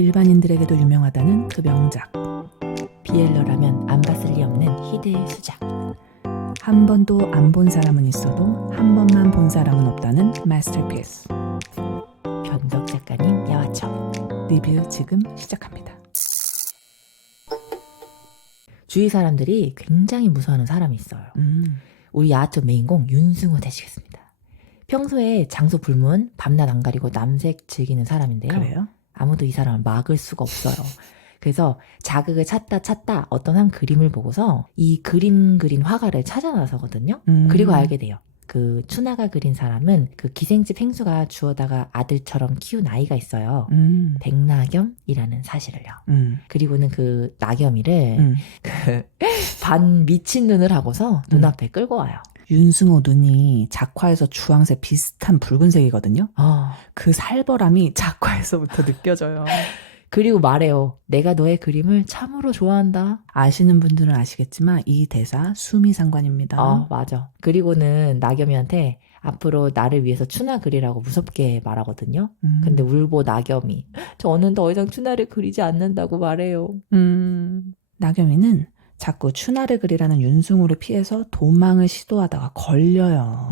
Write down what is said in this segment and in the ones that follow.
일반인들에게도 유명하다는 그 명작. 비엘러라면 안 봤을 리 없는 희대의 수작. 한 번도 안 본 사람은 있어도 한 번만 본 사람은 없다는 마스터피스. 변덕 작가님 야화청. 리뷰 지금 시작합니다. 주위 사람들이 굉장히 무서워하는 사람이 있어요. 우리 야화청 메인공 윤승호 되시겠습니다. 평소에 장소 불문, 밤낮 안 가리고 남색 즐기는 사람인데요. 그래요? 아무도 이 사람을 막을 수가 없어요. 그래서 자극을 찾다 어떤 한 그림을 보고서 이 그림 그린 화가를 찾아 나서거든요. 그리고 알게 돼요. 그 추나가 그린 사람은 그 기생집 행수가 주워다가 아들처럼 키운 아이가 있어요. 백나겸이라는 사실을요. 그리고는 그 나겸이를 그 반 미친 눈을 하고서 눈앞에 끌고 와요. 윤승호 눈이 작화에서 주황색 비슷한 붉은색이거든요. 그 살벌함이 작화에서부터 느껴져요. 그리고 말해요. 내가 너의 그림을 참으로 좋아한다. 아시는 분들은 아시겠지만 이 대사 수미상관입니다. 맞아. 그리고는 나겸이한테 앞으로 나를 위해서 추나 그리라고 무섭게 말하거든요. 근데 울보 나겸이 저는 더 이상 추나를 그리지 않는다고 말해요. 나겸이는 자꾸 추나를 그리라는 윤승호를 피해서 도망을 시도하다가 걸려요.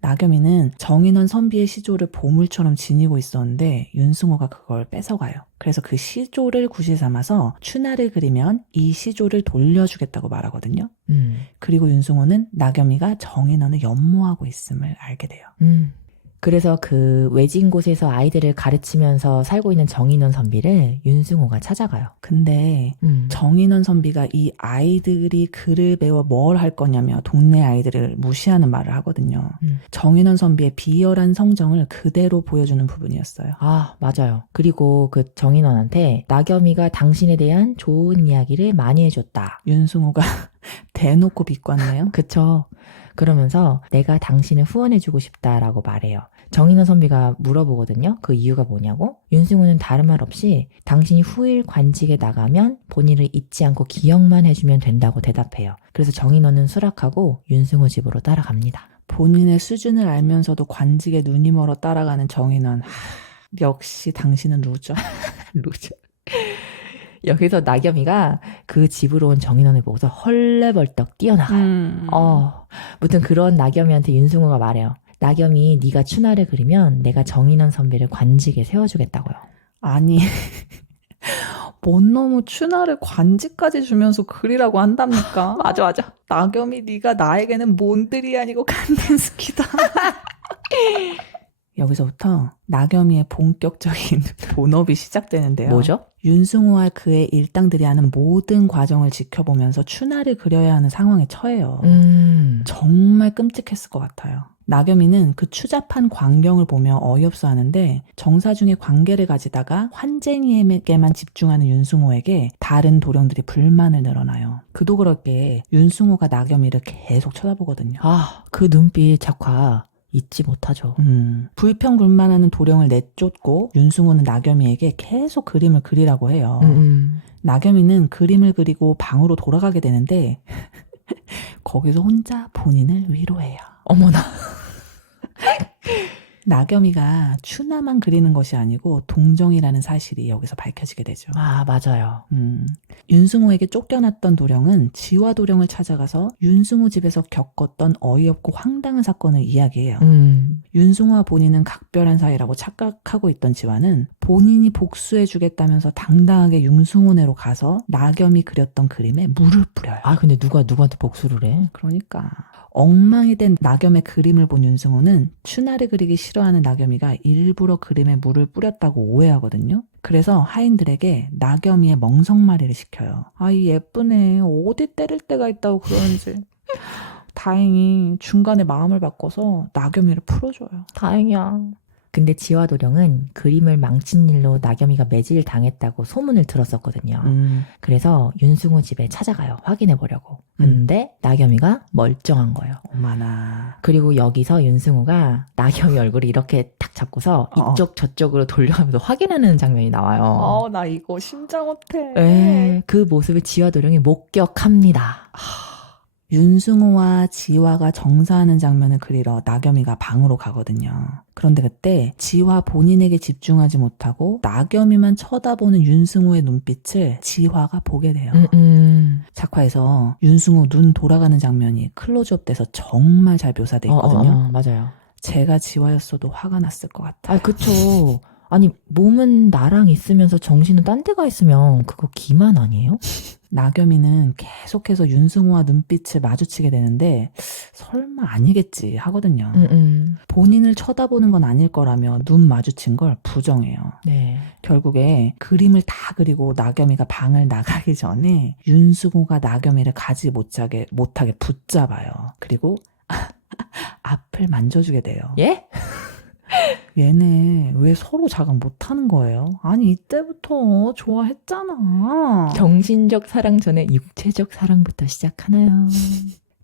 나겸이는 정인원 선비의 시조를 보물처럼 지니고 있었는데 윤승호가 그걸 뺏어가요. 그래서 그 시조를 구실 삼아서 추나를 그리면 이 시조를 돌려주겠다고 말하거든요. 그리고 윤승호는 나겸이가 정인원을 연모하고 있음을 알게 돼요. 그래서 그 외진 곳에서 아이들을 가르치면서 살고 있는 정인원 선비를 윤승호가 찾아가요. 근데 정인원 선비가 이 아이들이 글을 배워 뭘 할 거냐며 동네 아이들을 무시하는 말을 하거든요. 정인원 선비의 비열한 성정을 그대로 보여주는 부분이었어요. 맞아요. 그리고 그 정인원한테 나겸이가 당신에 대한 좋은 이야기를 많이 해줬다. 윤승호가 대놓고 비꼬았네요. 그쵸. 그러면서 내가 당신을 후원해주고 싶다라고 말해요. 정인원 선비가 물어보거든요. 그 이유가 뭐냐고? 윤승호는 다른 말 없이 당신이 후일 관직에 나가면 본인을 잊지 않고 기억만 해주면 된다고 대답해요. 그래서 정인원은 수락하고 윤승호 집으로 따라갑니다. 본인의 수준을 알면서도 관직에 눈이 멀어 따라가는 정인원. 역시 당신은 루저. 루저. 여기서 나겸이가 그 집으로 온 정인원을 보고서 헐레벌떡 뛰어나가요. 무튼 그런 나겸이한테 윤승호가 말해요. 나겸이 네가 추나를 그리면 내가 정인원 선배를 관직에 세워주겠다고요. 아니 뭔 너무 추나를 관직까지 주면서 그리라고 한답니까? 맞아. 나겸이 네가 나에게는 몬들이 아니고 칸딘스키다. 여기서부터 나겸이의 본격적인 본업이 시작되는데요. 뭐죠? 윤승호와 그의 일당들이 하는 모든 과정을 지켜보면서 추나를 그려야 하는 상황에 처해요. 정말 끔찍했을 것 같아요. 나겸이는 그 추잡한 광경을 보며 어이없어 하는데 정사 중에 관계를 가지다가 환쟁이에게만 집중하는 윤승호에게 다른 도령들이 불만을 늘어나요. 그도 그렇게 윤승호가 나겸이를 계속 쳐다보거든요. 그 눈빛 작화 잊지 못하죠. 불평불만하는 도령을 내쫓고 윤승호는 나겸이에게 계속 그림을 그리라고 해요. 나겸이는 그림을 그리고 방으로 돌아가게 되는데 거기서 혼자 본인을 위로해요. 어머나. 나겸이가 추나만 그리는 것이 아니고 동정이라는 사실이 여기서 밝혀지게 되죠. 맞아요. 윤승호에게 쫓겨났던 도령은 지화 도령을 찾아가서 윤승호 집에서 겪었던 어이없고 황당한 사건을 이야기해요. 윤승호와 본인은 각별한 사이라고 착각하고 있던 지화는 본인이 복수해주겠다면서 당당하게 윤승호네로 가서 나겸이 그렸던 그림에 물을 뿌려요. 근데 누가 누구한테 복수를 해? 그러니까 엉망이 된 나겸의 그림을 본 윤승호는 추나를 그리기 싫어하는 나겸이가 일부러 그림에 물을 뿌렸다고 오해하거든요. 그래서 하인들에게 나겸이의 멍석말이를 시켜요. 이 예쁘네. 어디 때릴 때가 있다고 그러는지. 다행히 중간에 마음을 바꿔서 나겸이를 풀어줘요. 다행이야. 근데 지화도령은 그림을 망친 일로 나겸이가 매질 당했다고 소문을 들었었거든요. 그래서 윤승호 집에 찾아가요. 확인해보려고. 근데 나겸이가 멀쩡한 거예요. 어머나. 그리고 여기서 윤승호가 나겸이 얼굴을 이렇게 딱 잡고서 이쪽 저쪽으로 돌려가면서 확인하는 장면이 나와요. 나 이거 심장 어태. 그 모습을 지화도령이 목격합니다. 윤승호와 지화가 정사하는 장면을 그리러 나겸이가 방으로 가거든요. 그런데 그때 지화 본인에게 집중하지 못하고 나겸이만 쳐다보는 윤승호의 눈빛을 지화가 보게 돼요. 작화에서 윤승호 눈 돌아가는 장면이 클로즈업 돼서 정말 잘 묘사돼 있거든요. 맞아요. 제가 지화였어도 화가 났을 것 같아요. 그쵸. 아니, 몸은 나랑 있으면서 정신은 딴 데가 있으면 그거 기만 아니에요? 나겸이는 계속해서 윤승호와 눈빛을 마주치게 되는데 설마 아니겠지 하거든요. 본인을 쳐다보는 건 아닐 거라며 눈 마주친 걸 부정해요. 네. 결국에 그림을 다 그리고 나겸이가 방을 나가기 전에 윤승호가 나겸이를 가지 못하게 붙잡아요. 그리고 앞을 만져주게 돼요. 예? 얘네 왜 서로 자각 못하는 거예요? 아니 이때부터 좋아했잖아. 정신적 사랑 전에 육체적 사랑부터 시작하나요?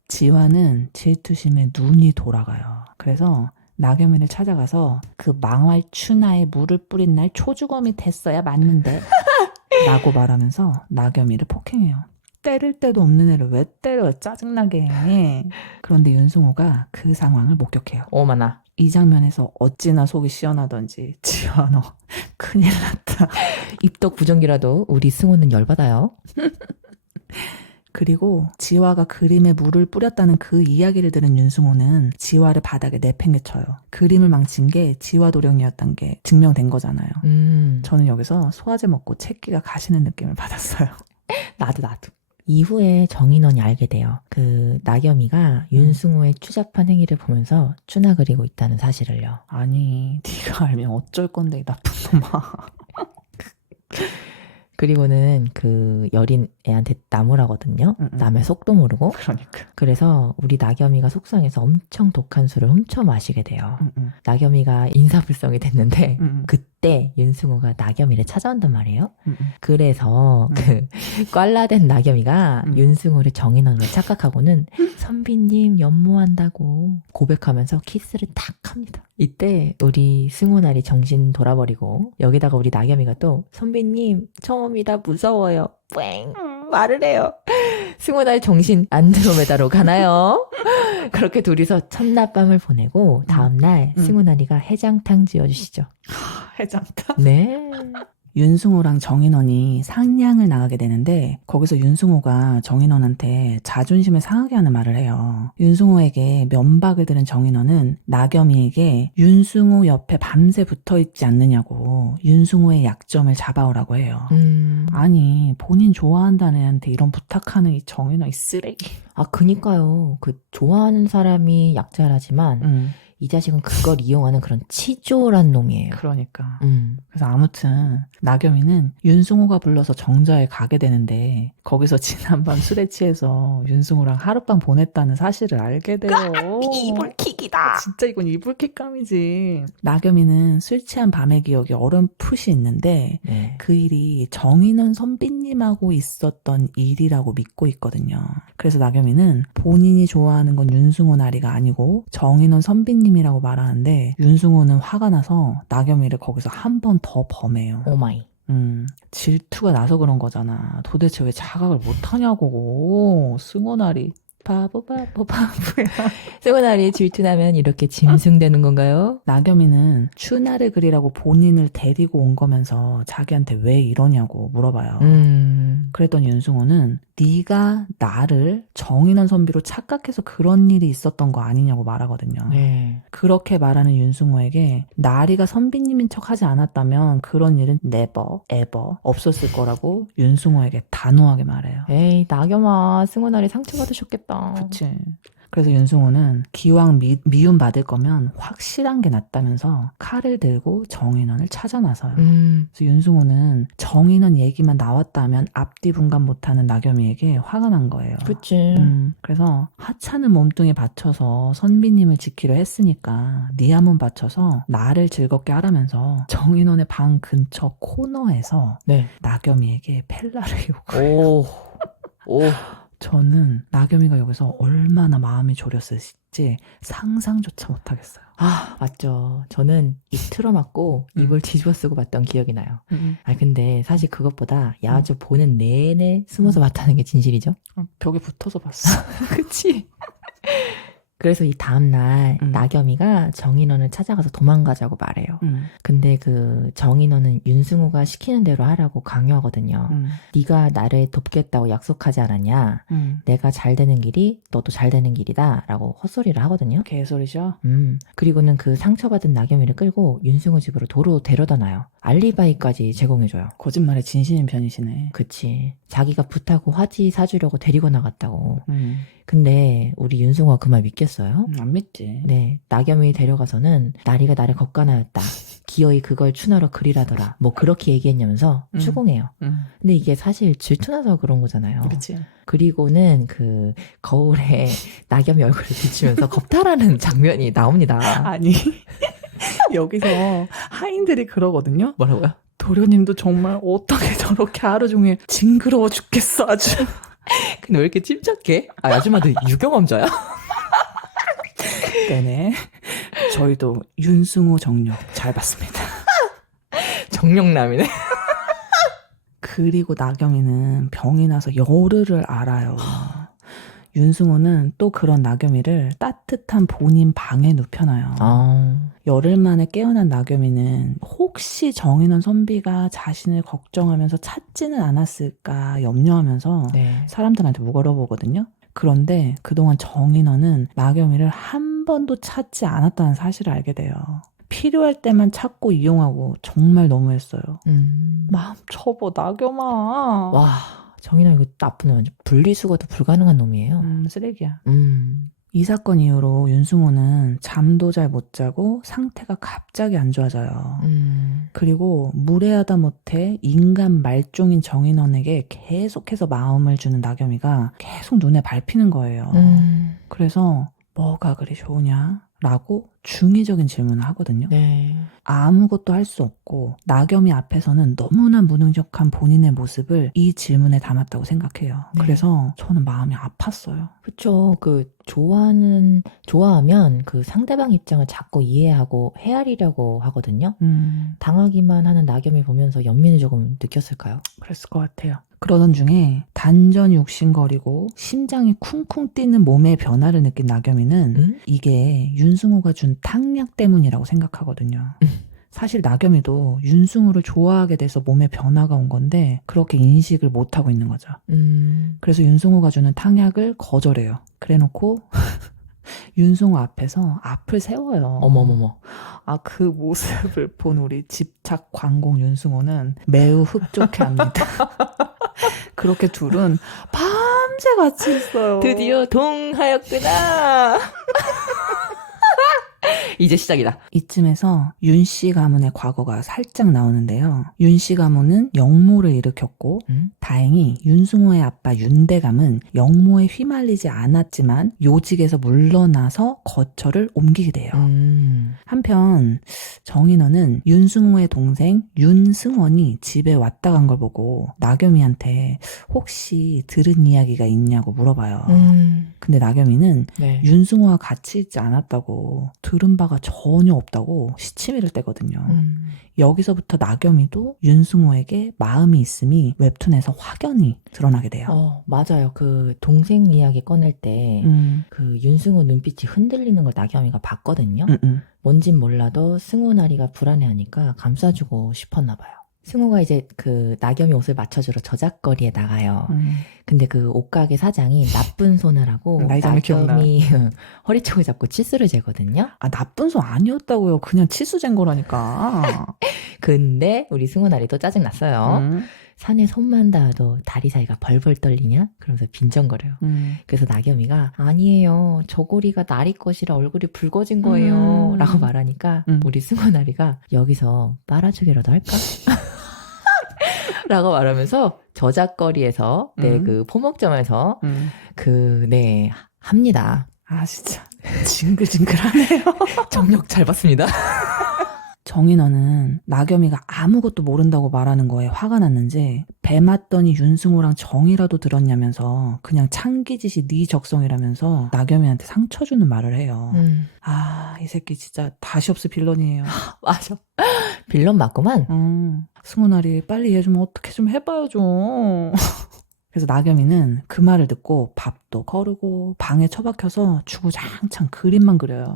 지화는 질투심에 눈이 돌아가요. 그래서 나겸이를 찾아가서 그 망할 추나에 물을 뿌린 날 초주검이 됐어야 맞는데 라고 말하면서 나겸이를 폭행해요. 때릴 데도 없는 애를 왜 때려, 짜증나게. 그런데 윤승호가 그 상황을 목격해요. 어머나. 이 장면에서 어찌나 속이 시원하던지 지화 너 큰일 났다. 입덕 부정기라도 우리 승호는 열받아요. 그리고 지화가 그림에 물을 뿌렸다는 그 이야기를 들은 윤승호는 지화를 바닥에 내팽개쳐요. 그림을 망친 게 지화 도령이었던 게 증명된 거잖아요. 저는 여기서 소화제 먹고 채기가 가시는 느낌을 받았어요. 나도. 이후에 정인원이 알게 돼요. 그 나겸이가 윤승호의 추잡한 행위를 보면서 추나 그리고 있다는 사실을요. 아니 네가 알면 어쩔 건데 이 나쁜 놈아. 그리고는 그 여린 애한테 나무라거든요. 남의 속도 모르고. 그러니까. 그래서 우리 나겸이가 속상해서 엄청 독한 술을 훔쳐 마시게 돼요. 나겸이가 인사불성이 됐는데 그때 윤승호가 나겸이를 찾아온단 말이에요. 그래서 그 꽐라된 나겸이가 윤승호를 정인원으로 착각하고는 선비님 연모한다고 고백하면서 키스를 탁 합니다. 이때 우리 승호날이 정신 돌아버리고 여기다가 우리 나겸이가 또 선비님 처음이다 무서워요. 뿌잉 말을 해요. 승호날 정신 안드로메다로 가나요? 그렇게 둘이서 첫날밤을 보내고 다음날 승호날이가 해장탕 지어주시죠. 해장탕? 네. 윤승호랑 정인원이 상냥을 나가게 되는데 거기서 윤승호가 정인원한테 자존심을 상하게 하는 말을 해요. 윤승호에게 면박을 들은 정인원은 나겸이에게 윤승호 옆에 밤새 붙어있지 않느냐고 윤승호의 약점을 잡아오라고 해요. 아니 본인 좋아한다는 애한테 이런 부탁하는 이 정인원 이 쓰레기. 그니까요. 그 좋아하는 사람이 약자라지만 이 자식은 그걸 이용하는 그런 치졸한 놈이에요. 그러니까. 그래서 아무튼 나겸이는 윤승호가 불러서 정자에 가게 되는데 거기서 지난밤 술에 취해서 윤승호랑 하룻밤 보냈다는 사실을 알게 돼요. 이불킥이다. 진짜 이건 이불킥감이지. 나겸이는 술 취한 밤의 기억이 어렴풋이 있는데 네. 그 일이 정인원 선비님하고 있었던 일이라고 믿고 있거든요. 그래서 나겸이는 본인이 좋아하는 건 윤승호 나리가 아니고 정인원 선비님이라고 말하는데 윤승호는 화가 나서 나겸이를 거기서 한 번 더 범해요. 오마이. 질투가 나서 그런 거잖아. 도대체 왜 자각을 못하냐고. 승호나리 바보야. 승호날이 질투나면 이렇게 짐승되는 건가요? 나겸이는 추나를 그리라고 본인을 데리고 온 거면서 자기한테 왜 이러냐고 물어봐요. 그랬더니 윤승호는 네가 나를 정인원 선비로 착각해서 그런 일이 있었던 거 아니냐고 말하거든요. 네. 그렇게 말하는 윤승호에게 나리가 선비님인 척 하지 않았다면 그런 일은 never, ever 없었을 거라고 윤승호에게 단호하게 말해요. 에이 나겸아 승호날이 상처받으셨겠다. 그치. 그래서 윤승호는 기왕 미움 받을 거면 확실한 게 낫다면서 칼을 들고 정인원을 찾아 나서요. 그래서 윤승호는 정인원 얘기만 나왔다면 앞뒤 분간 못하는 나겸이에게 화가 난 거예요. 그치. 그래서 하찮은 몸뚱이 받쳐서 선비님을 지키려 했으니까 네 한몸 받쳐서 나를 즐겁게 하라면서 정인원의 방 근처 코너에서 네. 나겸이에게 펠라를 요구해요. 오. 저는 나겸이가 여기서 얼마나 마음이 졸였을지 상상조차 못하겠어요. 맞죠. 저는 입 틀어막고 입을 뒤집어 쓰고 봤던 기억이 나요. 근데 사실 그것보다 야주 보는 내내 숨어서 봤다는 게 진실이죠. 벽에 붙어서 봤어. 그치? 그래서 이 다음날 나겸이가 정인원을 찾아가서 도망가자고 말해요. 근데 그 정인원은 윤승우가 시키는 대로 하라고 강요하거든요. 네가 나를 돕겠다고 약속하지 않았냐? 내가 잘 되는 길이 너도 잘 되는 길이다 라고 헛소리를 하거든요. 개소리죠? 그리고는 그 상처받은 나겸이를 끌고 윤승우 집으로 도로 데려다 놔요. 알리바이까지 제공해줘요. 거짓말에 진심인 편이시네. 그치. 자기가 부타고 화지 사주려고 데리고 나갔다고. 근데 우리 윤승우가 그 말 믿겠어요? 안 믿지. 네, 나겸이 데려가서는 나리가 나를 걷가나였다. 기어이 그걸 추나로 그리라더라. 뭐 그렇게 얘기했냐면서 추궁해요. 근데 이게 사실 질투나서 그런 거잖아요. 그치. 그리고는 그 거울에 나겸이 얼굴을 비추면서 겁탈하는 장면이 나옵니다. 아니 여기서 하인들이 그러거든요. 뭐라고요? 도련님도 정말 어떻게 저렇게 하루 종일 징그러워 죽겠어 아주. 근데 왜 이렇게 침착해? 아, 아줌마도 유경험자야? 네네. 저희도 윤승우 정력 잘 봤습니다. 정령남이네. 그리고 나겸이는 병이 나서 열흘을 앓아요. 윤승우는 또 그런 나겸이를 따뜻한 본인 방에 눕혀놔요. 열흘 만에 깨어난 나겸이는 혹시 정인원 선비가 자신을 걱정하면서 찾지는 않았을까 염려하면서 네. 사람들한테 물어보거든요. 그런데 그동안 정인원은 나겸이를 한 번도 찾지 않았다는 사실을 알게 돼요. 필요할 때만 찾고 이용하고 정말 너무했어요. 마음 접어 나겸아. 와, 정인아 이거 나쁜 놈 완전 분리수거도 불가능한 놈이에요. 쓰레기야. 이 사건 이후로 윤승호는 잠도 잘 못 자고 상태가 갑자기 안 좋아져요. 그리고 무례하다 못해 인간 말종인 정인원에게 계속해서 마음을 주는 나겸이가 계속 눈에 밟히는 거예요. 그래서 뭐가 그리 좋으냐? 라고 중의적인 질문을 하거든요. 네. 아무것도 할 수 없고 나겸이 앞에서는 너무나 무능력한 본인의 모습을 이 질문에 담았다고 생각해요. 네. 그래서 저는 마음이 아팠어요. 그쵸. 좋아하면 그 상대방 입장을 자꾸 이해하고 헤아리려고 하거든요. 당하기만 하는 나겸이 보면서 연민을 조금 느꼈을까요? 그랬을 것 같아요. 그러던 중에 단전이 욱신거리고 심장이 쿵쿵 뛰는 몸의 변화를 느낀 나겸이는 이게 윤승우가 준 탕약 때문이라고 생각하거든요. 사실 나겸이도 윤승우를 좋아하게 돼서 몸에 변화가 온 건데 그렇게 인식을 못하고 있는 거죠. 그래서 윤승우가 주는 탕약을 거절해요. 그래놓고 윤승우 앞에서 앞을 세워요. 어머머머. 아, 그 모습을 본 우리 집착 관공 윤승우는 매우 흡족해합니다. 그렇게 둘은 밤새 같이 있어요. 드디어 동하였구나. 이제 시작이다. 이쯤에서 윤씨 가문의 과거가 살짝 나오는데요. 윤씨 가문은 영모를 일으켰고 다행히 윤승호의 아빠 윤대감은 영모에 휘말리지 않았지만 요직에서 물러나서 거처를 옮기게 돼요. 한편 정인호는 윤승호의 동생 윤승원이 집에 왔다 간 걸 보고 나겸이한테 혹시 들은 이야기가 있냐고 물어봐요. 근데 나겸이는 네. 윤승호와 같이 있지 않았다고 들은 바가 전혀 없다고 시치미를 떼거든요. 여기서부터 나겸이도 윤승호에게 마음이 있음이 웹툰에서 확연히 드러나게 돼요. 맞아요. 그 동생 이야기 꺼낼 때 그 윤승호 눈빛이 흔들리는 걸 나겸이가 봤거든요. 뭔진 몰라도 승호 나리가 불안해하니까 감싸주고 싶었나 봐요. 승호가 이제 그 나겸이 옷을 맞춰주러 저작거리에 나가요. 근데 그 옷가게 사장이 나쁜 손을 하고 나겸이 허리쪽을 잡고 치수를 재거든요. 아, 나쁜 손 아니었다고요. 그냥 치수 잰 거라니까. 근데 우리 승호 나리도 짜증났어요. 산에 손만 닿아도 다리 사이가 벌벌 떨리냐? 그러면서 빈정거려요. 그래서 나겸이가 아니에요. 저고리가 나리 것이라 얼굴이 붉어진 거예요. 라고 말하니까 우리 승호 나리가 여기서 빨아주기라도 할까? 라고 말하면서 저작거리에서 그 포목점에서 합니다. 아, 진짜 징글징글하네요. 정력 잘 봤습니다. 정인호는 나겸이가 아무것도 모른다고 말하는 거에 화가 났는지 배 맞더니 윤승호랑 정이라도 들었냐면서 그냥 창기짓이 네 적성이라면서 나겸이한테 상처 주는 말을 해요. 아, 이 새끼 진짜 다시 없을 빌런이에요. 맞아. 빌런 맞구만. 승호나리 빨리 얘 좀 어떻게 좀 해봐요 좀. 그래서 나겸이는 그 말을 듣고 밥도 거르고 방에 처박혀서 주구장창 그림만 그려요.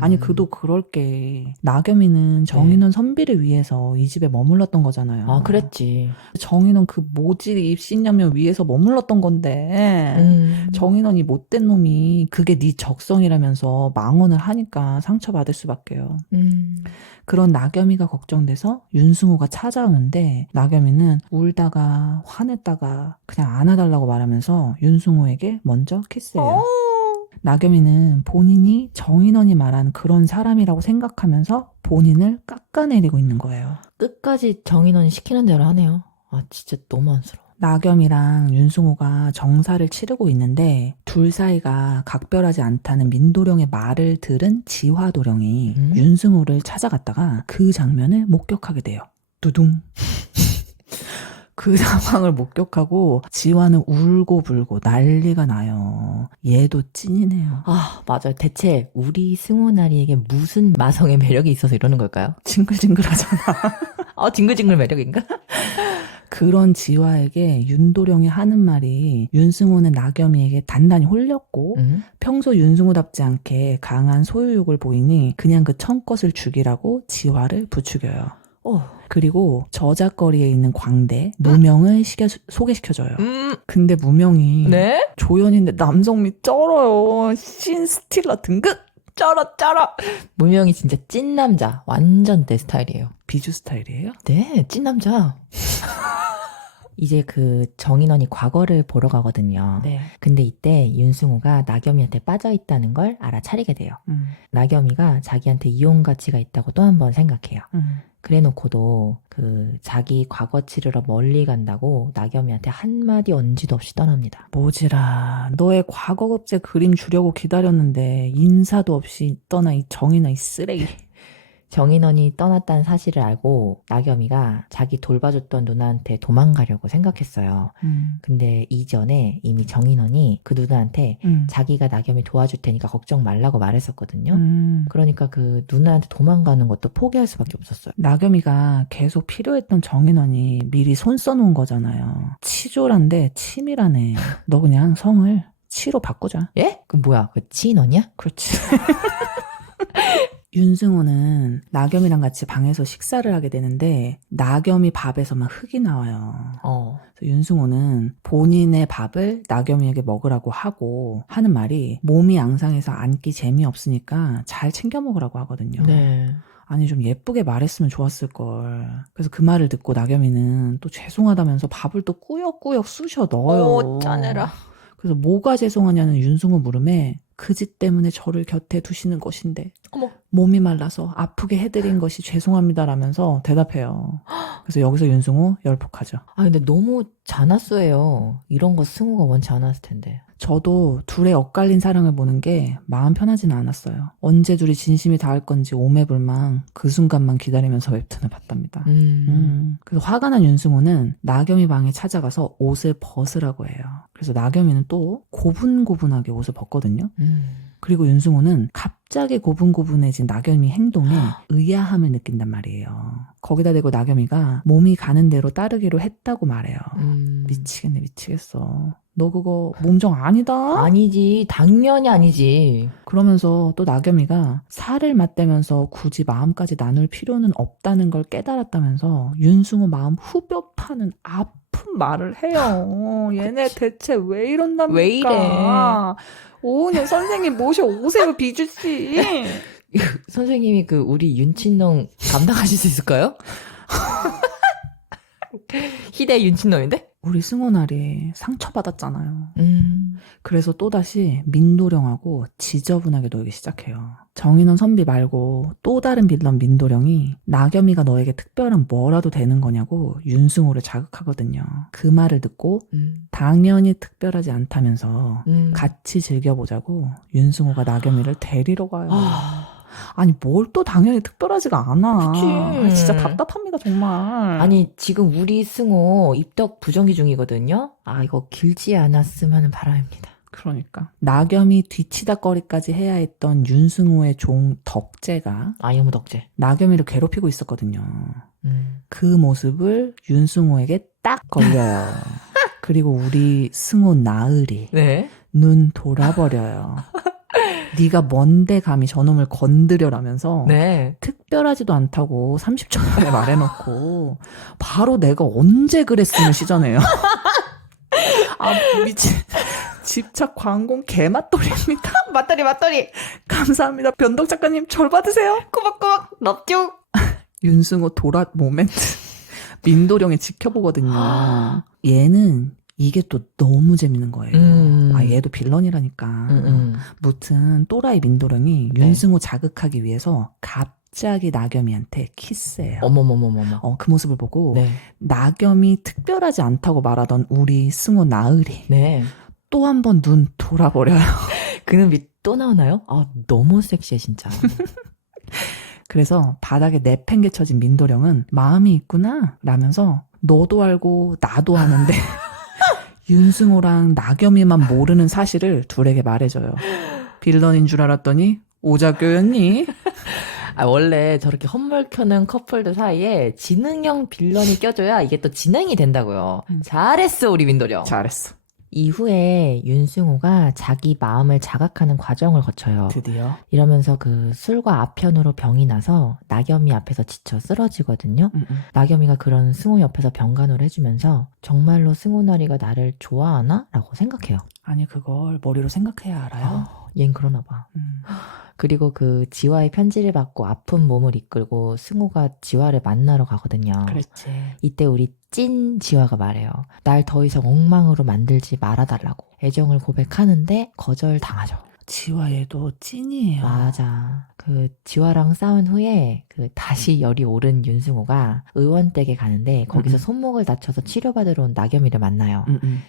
아니 그도 그럴 게 나겸이는 정인원 선비를 위해서 이 집에 머물렀던 거잖아요. 아, 그랬지. 정인원 그 모지 입신양면 위해서 머물렀던 건데 정인원이 못된 놈이 그게 네 적성이라면서 망언을 하니까 상처받을 수밖에요. 그런 나겸이가 걱정돼서 윤승호가 찾아오는데 나겸이는 울다가 화냈다가 그냥 안아달라고 말하면서 윤승호에게 먼저 키스해요. 나겸이는 본인이 정인원이 말한 그런 사람이라고 생각하면서 본인을 깎아내리고 있는 거예요. 끝까지 정인원이 시키는 대로 하네요. 아, 진짜 너무 안쓰러워. 나겸이랑 윤승호가 정사를 치르고 있는데 둘 사이가 각별하지 않다는 민도령의 말을 들은 지화도령이 윤승호를 찾아갔다가 그 장면을 목격하게 돼요. 두둥. 그 상황을 목격하고 지화는 울고불고 난리가 나요. 얘도 찐이네요. 아, 맞아요. 대체 우리 승호나리에게 무슨 마성의 매력이 있어서 이러는 걸까요? 징글징글하잖아. 징글징글 매력인가? 그런 지화에게 윤도령이 하는 말이 윤승호는 나겸이에게 단단히 홀렸고 평소 윤승호답지 않게 강한 소유욕을 보이니 그냥 그 청껏을 죽이라고 지화를 부추겨요. 그리고 저작거리에 있는 광대 무명을 소개시켜줘요. 근데 무명이 네? 조연인데 남성미 쩔어요. 신스틸러 등급 쩔어. 무명이 진짜 찐 남자. 완전 내 스타일이에요. 비주 스타일이에요? 네, 찐 남자. 이제 그 정인원이 과거를 보러 가거든요. 네. 근데 이때 윤승호가 나겸이한테 빠져있다는 걸 알아차리게 돼요. 나겸이가 자기한테 이용 가치가 있다고 또 한 번 생각해요. 그래놓고도 그 자기 과거 치르러 멀리 간다고 나겸이한테 한마디 언지도 없이 떠납니다. 뭐지라 너의 과거급제 그림 주려고 기다렸는데 인사도 없이 떠나 이 정인아 이 쓰레기. 정인원이 떠났다는 사실을 알고 나겸이가 자기 돌봐줬던 누나한테 도망가려고 생각했어요. 근데 이전에 이미 정인원이 그 누나한테 자기가 나겸이 도와줄 테니까 걱정 말라고 말했었거든요. 그러니까 그 누나한테 도망가는 것도 포기할 수밖에 없었어요. 나겸이가 계속 필요했던 정인원이 미리 손 써놓은 거잖아요. 치졸한데 치밀하네. 너 그냥 성을 치로 바꾸자. 예? 그럼 뭐야? 그 치인원이야? 그렇지. 윤승호는 나겸이랑 같이 방에서 식사를 하게 되는데 나겸이 밥에서 막 흙이 나와요. 그래서 윤승호는 본인의 밥을 나겸이에게 먹으라고 하고 하는 말이 몸이 앙상해서 앉기 재미없으니까 잘 챙겨 먹으라고 하거든요. 네. 아니 좀 예쁘게 말했으면 좋았을걸. 그래서 그 말을 듣고 나겸이는 또 죄송하다면서 밥을 또 꾸역꾸역 쑤셔 넣어요. 짜내라. 그래서 뭐가 죄송하냐는 윤승호 물음에 그 짓 때문에 저를 곁에 두시는 것인데 어머. 몸이 말라서 아프게 해드린 것이 죄송합니다라면서 대답해요. 그래서 여기서 윤승호 열폭하죠. 아, 근데 너무 잔았어요. 이런 거 승우가 원치 않았을 텐데. 저도 둘의 엇갈린 사랑을 보는 게 마음 편하지는 않았어요. 언제 둘이 진심이 닿을 건지 오매불망 그 순간만 기다리면서 웹툰을 봤답니다. 그래서 화가 난 윤승호는 나겸이 방에 찾아가서 옷을 벗으라고 해요. 그래서 나겸이는 또 고분고분하게 옷을 벗거든요. 그리고 윤승호는 갑자기 고분고분해진 나겸이 행동에 의아함을 느낀단 말이에요. 거기다 대고 나겸이가 몸이 가는 대로 따르기로 했다고 말해요. 미치겠네 미치겠어. 너 그거 몸정 아니다? 아니지. 당연히 아니지. 그러면서 또 나겸이가 살을 맞대면서 굳이 마음까지 나눌 필요는 없다는 걸 깨달았다면서 윤승호 마음 후벼 파는 아픈 말을 해요. 얘네 대체 왜 이런답니까? 왜 이래? 오은영 선생님 모셔오세요, 비주씨. 선생님이 그 우리 윤친농 감당하실 수 있을까요? 희대 윤친농인데? 우리 승호날이 상처받았잖아요. 그래서 또다시 민도령하고 지저분하게 놀기 시작해요. 정인원 선비 말고 또 다른 빌런 민도령이 나겸이가 너에게 특별한 뭐라도 되는 거냐고 윤승호를 자극하거든요. 그 말을 듣고 당연히 특별하지 않다면서 같이 즐겨보자고 윤승호가 나겸이를 데리러 가요. 아니 뭘 또 당연히 특별하지가 않아. 그치. 아, 진짜 답답합니다 정말. 아니 지금 우리 승호 입덕 부정기 중이거든요. 아 이거 길지 않았으면 하는 바람입니다. 그러니까 나겸이 뒤치다거리까지 해야 했던 윤승호의 종 덕재가 아이무 덕재 나겸이를 괴롭히고 있었거든요. 그 모습을 윤승호에게 딱 걸려요. 그리고 우리 승우 나으리 네. 눈 돌아버려요. 네가 뭔데 감히 저놈을 건드려라면서 네. 특별하지도 않다고 30초 만에 말해놓고 바로 내가 언제 그랬으면 시전해요. 아 미친. 집착 광공 개맛돌입니다. 맞다리. 감사합니다. 변덕 작가님 절 받으세요. 꼬박꼬박 럽죠. 윤승호 도라 모멘트. 민도령이 지켜보거든요. 얘는 이게 또 너무 재밌는 거예요. 아 얘도 빌런이라니까. 무튼 또라이 민도령이 네. 윤승호 자극하기 위해서 갑자기 나겸이한테 키스해요. 어머머머머머. 그 모습을 보고 네. 나겸이 특별하지 않다고 말하던 우리 승호 나으리 네. 또 한 번 눈 돌아버려요. 그 눈빛 또 나오나요? 아, 너무 섹시해, 진짜. 그래서 바닥에 내팽개쳐진 민도령은 마음이 있구나 라면서 너도 알고 나도 아는데 윤승호랑 나겸이만 모르는 사실을 둘에게 말해줘요. 빌런인 줄 알았더니 오작교였니? 아, 원래 저렇게 헛물 켜는 커플들 사이에 지능형 빌런이 껴줘야 이게 또 진행이 된다고요. 잘했어, 우리 민도령. 잘했어. 이후에 윤승호가 자기 마음을 자각하는 과정을 거쳐요. 드디어. 이러면서 그 술과 아편으로 병이 나서 나겸이 앞에서 지쳐 쓰러지거든요. 나겸이가 그런 승호 옆에서 병간호를 해주면서 정말로 승호나리가 나를 좋아하나? 라고 생각해요. 아니 그걸 머리로 생각해야 알아요. 얜 그러나 봐. 그리고 그 지화의 편지를 받고 아픈 몸을 이끌고 승호가 지화를 만나러 가거든요. 그렇지. 이때 우리 찐 지화가 말해요. 날 더 이상 엉망으로 만들지 말아달라고. 애정을 고백하는데 거절당하죠. 지화 얘도 찐이에요. 맞아. 그 지화랑 싸운 후에 그 다시 열이 오른 윤승호가 의원댁에 가는데 거기서 손목을 다쳐서 치료받으러 온 나겸이를 만나요.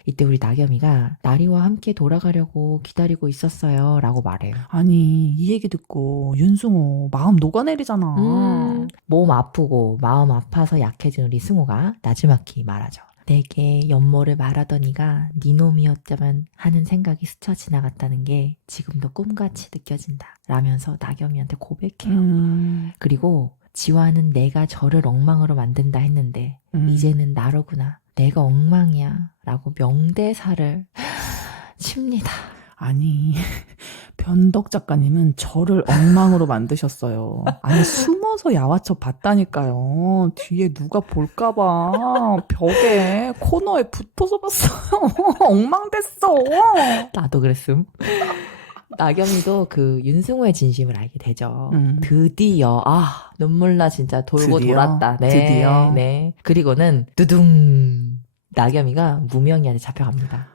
이때 우리 나겸이가 나리와 함께 돌아가려고 기다리고 있었어요 라고 말해요. 아니 이 얘기 듣고 윤승호 마음 녹아내리잖아. 몸 아프고 마음 아파서 약해진 우리 승호가 나지막히 말하죠. 내게 연모를 말하던 이가 네 놈이었자만 하는 생각이 스쳐 지나갔다는 게 지금도 꿈같이 느껴진다 라면서 나겸이한테 고백해요. 그리고 지화는 내가 저를 엉망으로 만든다 했는데 이제는 나로구나. 내가 엉망이야 라고 명대사를 칩니다. 아니 변덕 작가님은 저를 엉망으로 만드셨어요. 아니 숨어서 야화처 봤다니까요. 뒤에 누가 볼까봐 벽에 코너에 붙어서 봤어요. 엉망됐어. 나도 그랬음. 나겸이도 그 윤승호의 진심을 알게 되죠. 드디어 눈물 나 진짜 돌고 드디어? 돌았다. 네, 드디어? 네. 그리고는 두둥 나겸이가 무명이한테 잡혀갑니다.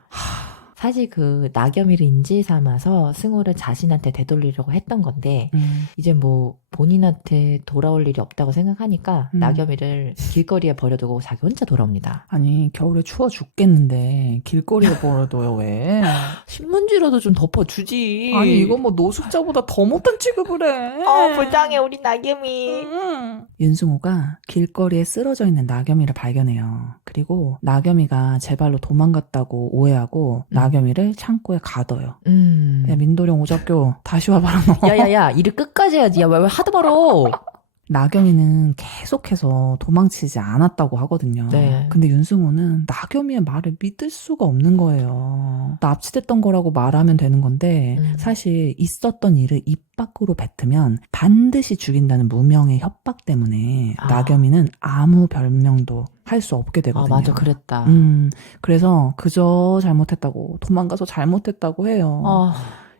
사실 그 나겸이를 인질 삼아서 승호를 자신한테 되돌리려고 했던 건데 이제 뭐 본인한테 돌아올 일이 없다고 생각하니까 나겸이를 길거리에 버려두고 자기 혼자 돌아옵니다. 아니 겨울에 추워 죽겠는데 길거리에 버려둬요 왜? 신문지라도 좀 덮어주지. 아니 이건 뭐 노숙자보다 더 못한 취급을 해. 불쌍해 우리 나겸이. 윤승호가 길거리에 쓰러져 있는 나겸이를 발견해요. 그리고 나겸이가 제 발로 도망갔다고 오해하고 나겸이를 창고에 가둬요. 야 민도령 오작교 다시 와봐라 너. 야야야 일을 끝까지 해야지. 야 왜 하도 말어. 나겸이는 계속해서 도망치지 않았다고 하거든요. 네. 근데 윤승호는 나겸이의 말을 믿을 수가 없는 거예요. 납치됐던 거라고 말하면 되는 건데 사실 있었던 일을 입 밖으로 뱉으면 반드시 죽인다는 무명의 협박 때문에 나겸이는 아무 별명도 할 수 없게 되거든요. 맞아 그랬다. 그래서 그저 잘못했다고 도망가서 잘못했다고 해요.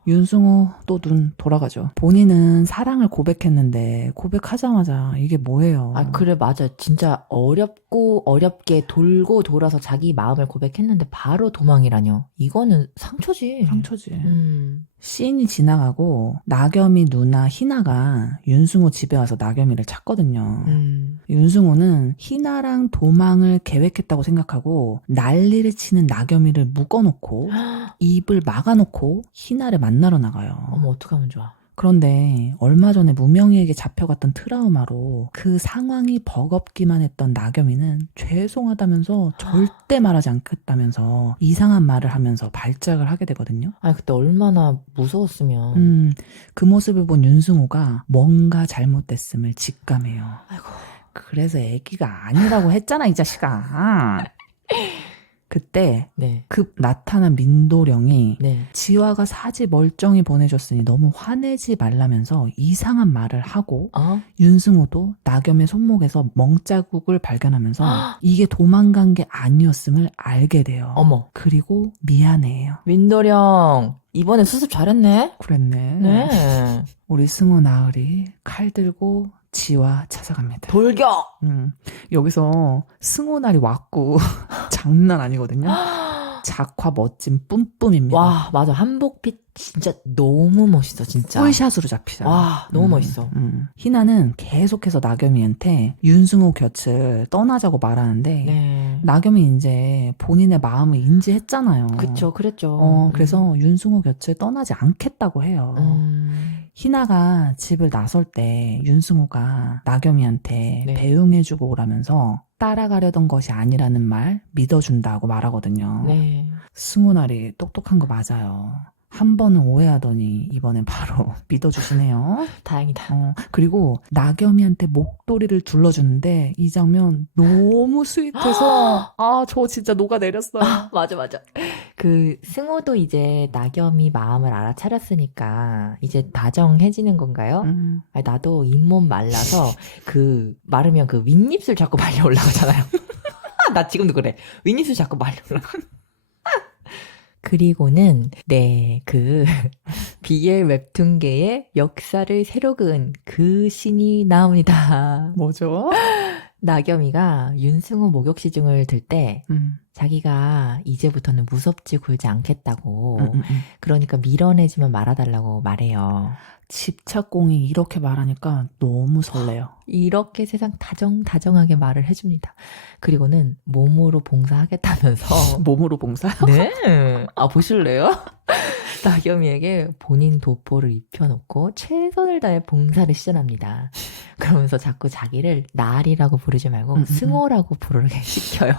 윤승호 또 눈 돌아가죠. 본인은 사랑을 고백했는데 고백하자마자 이게 뭐예요? 그래 맞아. 진짜 어렵고 어렵게 돌고 돌아서 자기 마음을 고백했는데 바로 도망이라뇨. 이거는 상처지. 상처지. 씬이 지나가고 나겸이 누나 희나가 윤승호 집에 와서 나겸이를 찾거든요. 윤승호는 희나랑 도망을 계획했다고 생각하고 난리를 치는 나겸이를 묶어놓고 입을 막아놓고 희나를 만나러 나가요. 어머 어떡하면 좋아. 그런데 얼마 전에 무명이에게 잡혀갔던 트라우마로 그 상황이 버겁기만 했던 나겸이는 죄송하다면서 절대 말하지 않겠다면서 이상한 말을 하면서 발작을 하게 되거든요. 그때 얼마나 무서웠으면. 그 모습을 본 윤승호가 뭔가 잘못됐음을 직감해요. 아이고. 그래서 애기가 아니라고 했잖아 이 자식아. 그때 네. 급 나타난 민도령이 네. 지화가 사지 멀쩡히 보내줬으니 너무 화내지 말라면서 이상한 말을 하고 윤승호도 나겸의 손목에서 멍자국을 발견하면서 이게 도망간 게 아니었음을 알게 돼요. 어머. 그리고 미안해요. 민도령 이번에 수습 잘했네. 그랬네. 네. 우리 승호 나으리 칼 들고 지화 찾아갑니다. 돌격. 여기서 승호날이 왔고 장난 아니거든요. 작화 멋진 뿜뿜입니다. 와, 맞아. 한복빛 진짜 너무 멋있어, 진짜. 풀샷으로 잡히잖아. 와, 너무 멋있어. 희나는 계속해서 나겸이한테 윤승호 곁을 떠나자고 말하는데 네. 나겸이 이제 본인의 마음을 인지했잖아요. 그쵸, 그랬죠. 그래서 윤승호 곁을 떠나지 않겠다고 해요. 희나가 집을 나설 때 윤승호가 나겸이한테 네. 배웅해주고 오라면서 따라가려던 것이 아니라는 말 믿어준다고 말하거든요. 네. 승호날이 똑똑한 거 맞아요. 한 번은 오해하더니 이번엔 바로 믿어주시네요. 다행이다. 그리고 나겸이한테 목도리를 둘러주는데 이 장면 너무 스윗해서 저 진짜 녹아내렸어요. 맞아. 그 승호도 이제 나겸이 마음을 알아차렸으니까 이제 다정해지는 건가요? 아니, 나도 잇몸 말라서 그 마르면 그 윗입술 자꾸 말려 올라가잖아요. 나 지금도 그래. 윗입술 자꾸 말려 올라가. 그리고는 그 BL 웹툰계의 역사를 새로 그은 그 신이 나옵니다. 뭐죠? 나겸이가 윤승호 목욕 시중을 들 때 자기가 이제부터는 무섭지 굴지 않겠다고 그러니까 밀어내지만 말아달라고 말해요. 집착공이 이렇게 말하니까 너무 설레요. 이렇게 세상 다정하게 말을 해줍니다. 그리고는 몸으로 봉사하겠다면서 몸으로 봉사? 네. 보실래요? 나겸이에게 본인 도포를 입혀놓고 최선을 다해 봉사를 시전합니다. 그러면서 자꾸 자기를 나리라고 부르지 말고 승호라고 부르게 시켜요.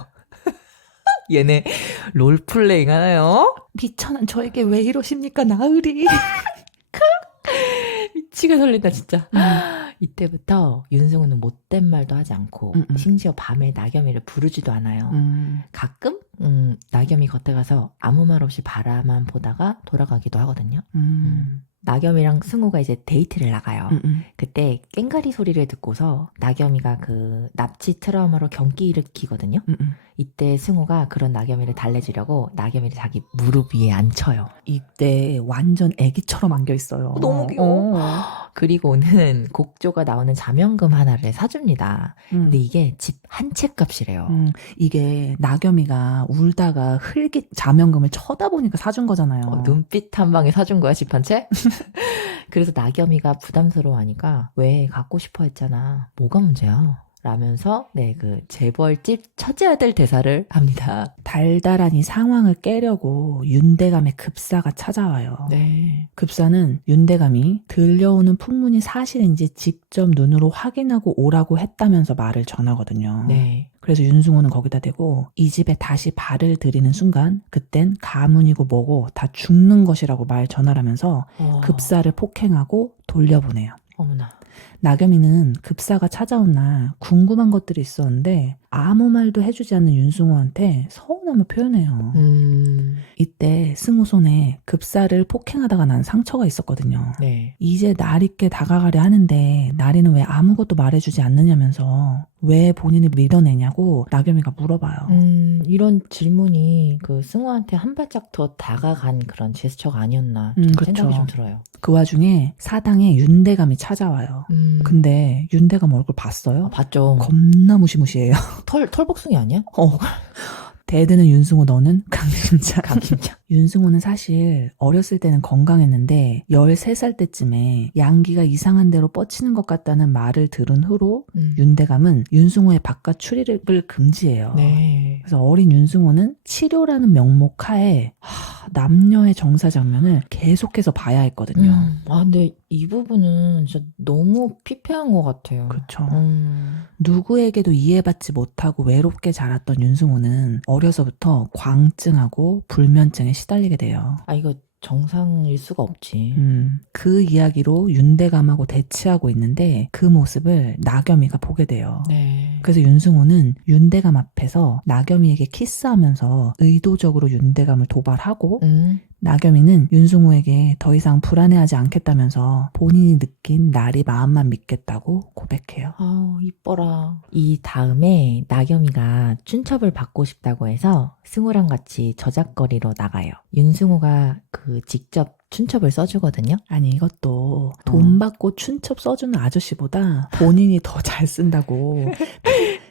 얘네 롤플레잉 하나요? 미천한 저에게 왜 이러십니까 나으리. 미치게 설렌다 진짜. 이때부터 윤승우는 못된 말도 하지 않고 심지어 밤에 나겸이를 부르지도 않아요. 가끔 나겸이 겉에 가서 아무 말 없이 바라만 보다가 돌아가기도 하거든요. 나겸이랑 승우가 이제 데이트를 나가요. 그때 깽가리 소리를 듣고서 나겸이가 그 납치 트라우마로 경기 일으키거든요. 이때 승우가 그런 나겸이를 달래주려고 나겸이를 자기 무릎 위에 앉혀요. 이때 완전 애기처럼 안겨있어요. 너무 귀여워. 그리고는 곡조가 나오는 자명금 하나를 사줍니다. 근데 이게 집 한 채 값이래요. 이게 나겸이가 울다가 흘깃 자명금을 쳐다보니까 사준 거잖아요. 눈빛 한 방에 사준 거야, 집 한 채? 그래서 나겸이가 부담스러워하니까 왜 갖고 싶어 했잖아. 뭐가 문제야? 라면서 그 재벌집 처제 아들 대사를 합니다. 달달한 이 상황을 깨려고 윤대감의 급사가 찾아와요. 네. 급사는 윤대감이 들려오는 풍문이 사실인지 직접 눈으로 확인하고 오라고 했다면서 말을 전하거든요. 네. 그래서 윤승호는 거기다 대고 이 집에 다시 발을 들이는 순간 그땐 가문이고 뭐고 다 죽는 것이라고 말 전하라면서 급사를 폭행하고 돌려보내요. 어머나. 나겸이는 급사가 찾아온 날 궁금한 것들이 있었는데 아무 말도 해주지 않는 윤승호한테 서운함을 표현해요. 이때 승호 손에 급사를 폭행하다가 난 상처가 있었거든요. 네. 이제 날 있게 다가가려 하는데 나리는 왜 아무것도 말해주지 않느냐면서 왜 본인이 밀어내냐고 나겸이가 물어봐요. 이런 질문이 그 승호한테 한 발짝 더 다가간 그런 제스처가 아니었나 생각이 좀 들어요. 그 와중에 사당에 윤대감이 찾아와요. 근데 윤대감 얼굴 봤어요? 봤죠. 겁나 무시무시해요. 털복숭이 아니야? 대드는 윤승호 너는 강심장. 강심장. 윤승호는 사실 어렸을 때는 건강했는데 13살 때쯤에 양기가 이상한 대로 뻗치는 것 같다는 말을 들은 후로 윤대감은 윤승호의 바깥 출입을 금지해요. 네. 그래서 어린 윤승호는 치료라는 명목 하에 남녀의 정사 장면을 계속해서 봐야 했거든요. 근데 이 부분은 진짜 너무 피폐한 것 같아요. 그렇죠. 누구에게도 이해받지 못하고 외롭게 자랐던 윤승호는 어려서부터 광증하고 불면증에 시달리게 돼요. 이거 정상일 수가 없지. 그 이야기로 윤대감하고 대치하고 있는데 그 모습을 나겸이가 보게 돼요. 네. 그래서 윤승호는 윤대감 앞에서 나겸이에게 키스하면서 의도적으로 윤대감을 도발하고 나겸이는 윤승호에게 더 이상 불안해하지 않겠다면서 본인이 느낀 나리 마음만 믿겠다고 고백해요. 아우, 이뻐라. 이 다음에 나겸이가 춘첩을 받고 싶다고 해서 승우랑 같이 저작거리로 나가요. 윤승우가 그 직접 춘첩을 써주거든요. 아니 이것도 돈 받고 춘첩 써주는 아저씨보다 본인이 더 잘 쓴다고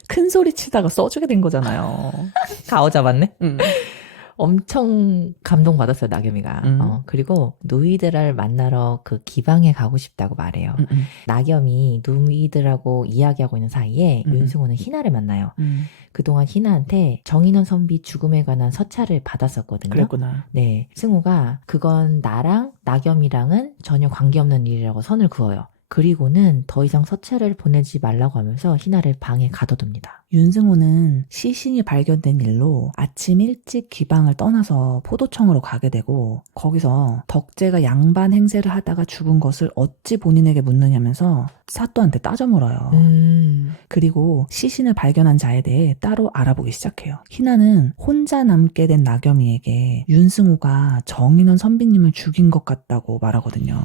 큰 소리 치다가 써주게 된 거잖아요. 가오 잡았네? 음. 엄청 감동받았어요, 나겸이가. 그리고 누이들을 만나러 그 기방에 가고 싶다고 말해요. 나겸이 누이들하고 이야기하고 있는 사이에 윤승호는 희나를 만나요. 그동안 희나한테 정인원 선비 죽음에 관한 서찰을 받았었거든요. 그랬구나. 네, 승우가 그건 나랑 나겸이랑은 전혀 관계없는 일이라고 선을 그어요. 그리고는 더 이상 서찰을 보내지 말라고 하면서 희나를 방에 가둬둡니다. 윤승호는 시신이 발견된 일로 아침 일찍 기방을 떠나서 포도청으로 가게 되고 거기서 덕재가 양반 행세를 하다가 죽은 것을 어찌 본인에게 묻느냐면서 사또한테 따져 물어요. 그리고 시신을 발견한 자에 대해 따로 알아보기 시작해요. 희나는 혼자 남게 된 나겸이에게 윤승호가 정인원 선비님을 죽인 것 같다고 말하거든요.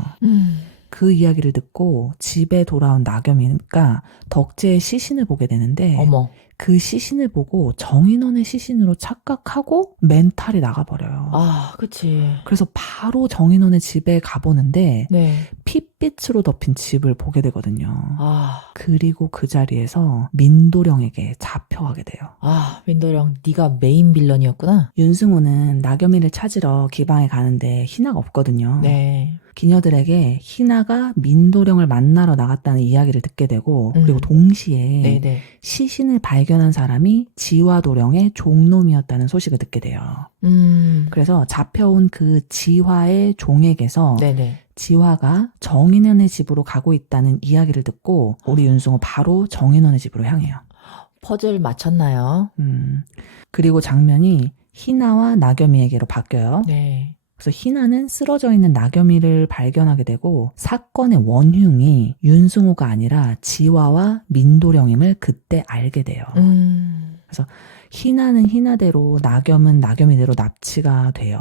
그 이야기를 듣고 집에 돌아온 나겸이가 덕재의 시신을 보게 되는데 어머. 그 시신을 보고 정인원의 시신으로 착각하고 멘탈이 나가버려요. 아, 그치. 그래서 바로 정인원의 집에 가보는데 네. 핏빛으로 덮인 집을 보게 되거든요. 아, 그리고 그 자리에서 민도령에게 잡혀가게 돼요. 아, 민도령, 네가 메인 빌런이었구나. 윤승호는 나겸이를 찾으러 기방에 가는데 희나가 없거든요. 네. 기녀들에게 희나가 민도령을 만나러 나갔다는 이야기를 듣게 되고 그리고 동시에 네네. 시신을 발견한 사람이 지화도령의 종놈이었다는 소식을 듣게 돼요. 그래서 잡혀온 그 지화의 종에게서 네네. 지화가 정인원의 집으로 가고 있다는 이야기를 듣고 우리 윤승호 바로 정인원의 집으로 향해요. 퍼즐 맞췄나요? 그리고 장면이 희나와 나겸이에게로 바뀌어요. 네. 그래서 희나는 쓰러져 있는 나겸이를 발견하게 되고 사건의 원흉이 윤승호가 아니라 지화와 민도령임을 그때 알게 돼요. 그래서 희나는 희나대로 나겸은 나겸이대로 납치가 돼요.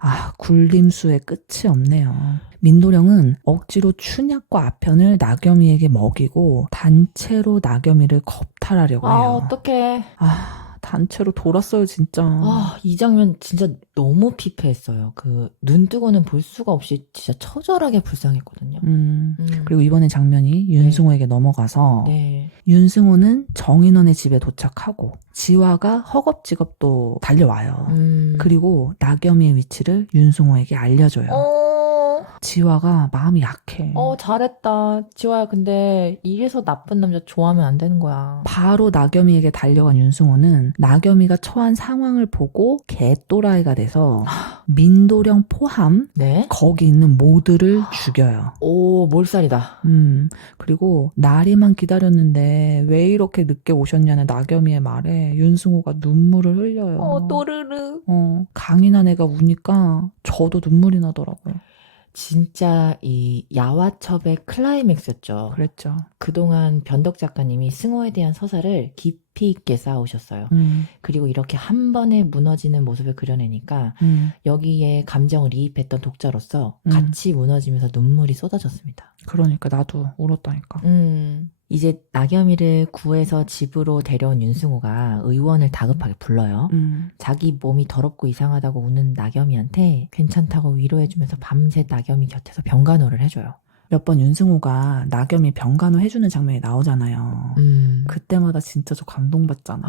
아, 굴림수의 끝이 없네요. 민도령은 억지로 춘약과 아편을 나겸이에게 먹이고 단체로 나겸이를 겁탈하려고 해요. 아, 어떡해. 단체로 돌았어요, 진짜. 아, 이 장면 진짜 너무 피폐했어요. 그, 눈 뜨고는 볼 수가 없이 진짜 처절하게 불쌍했거든요. 그리고 이번에 장면이 윤승호에게 넘어가서 네. 윤승호는 정인원의 집에 도착하고 지화가 허겁지겁 또 달려와요. 그리고 나겸이의 위치를 윤승호에게 알려줘요. 지화가 마음이 약해. 잘했다. 지화야, 근데 이래서 나쁜 남자 좋아하면 안 되는 거야. 바로 나겸이에게 달려간 윤승호는 나겸이가 처한 상황을 보고 개또라이가 돼서 민도령 포함 네? 거기 있는 모두를 죽여요. 오, 몰살이다. 그리고 날이만 기다렸는데 왜 이렇게 늦게 오셨냐는 나겸이의 말에 윤승호가 눈물을 흘려요. 또르르. 강인한 애가 우니까 저도 눈물이 나더라고요. 진짜 이 야화첩의 클라이맥스였죠. 그랬죠. 그동안 변덕 작가님이 승호에 대한 서사를 깊이 있게 쌓으셨어요. 그리고 이렇게 한 번에 무너지는 모습을 그려내니까 여기에 감정을 이입했던 독자로서 같이 무너지면서 눈물이 쏟아졌습니다. 그러니까 나도 울었다니까. 이제 나겸이를 구해서 집으로 데려온 윤승호가 의원을 다급하게 불러요. 자기 몸이 더럽고 이상하다고 우는 나겸이한테 괜찮다고 위로해주면서 밤새 나겸이 곁에서 병간호를 해줘요. 몇 번 윤승호가 나겸이 병간호 해주는 장면이 나오잖아요. 그때마다 진짜 저 감동받잖아.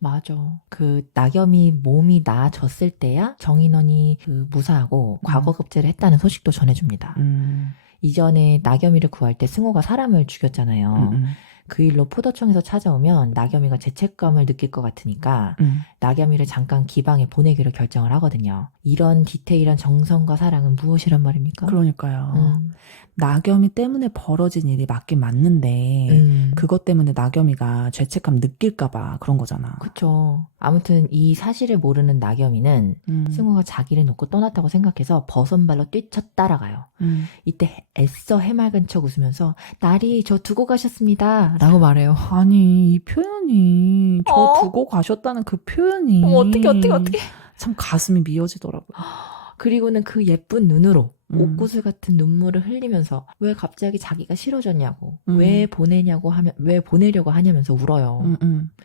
맞아. 그 나겸이 몸이 나아졌을 때야 정인원이 그 무사하고 과거급제를 했다는 소식도 전해줍니다. 이전에 나겸이를 구할 때 승호가 사람을 죽였잖아요. 그 일로 포도청에서 찾아오면 나겸이가 죄책감을 느낄 것 같으니까 나겸이를 잠깐 기방에 보내기로 결정을 하거든요. 이런 디테일한 정성과 사랑은 무엇이란 말입니까? 그러니까요. 나겸이 때문에 벌어진 일이 맞긴 맞는데 그것 때문에 나겸이가 죄책감 느낄까봐 그런 거잖아. 그쵸. 아무튼 이 사실을 모르는 나겸이는 승우가 자기를 놓고 떠났다고 생각해서 버선발로 뛰쳐따라가요. 이때 애써 해맑은 척 웃으면서 나리 저 두고 가셨습니다 라고 말해요. 아니 이 표현이 저 두고 가셨다는 그 표현이 어떻게 참 가슴이 미어지더라고요. 그리고는 그 예쁜 눈으로 옥구슬 같은 눈물을 흘리면서 왜 갑자기 자기가 싫어졌냐고 왜 보내려고 하냐면서 울어요.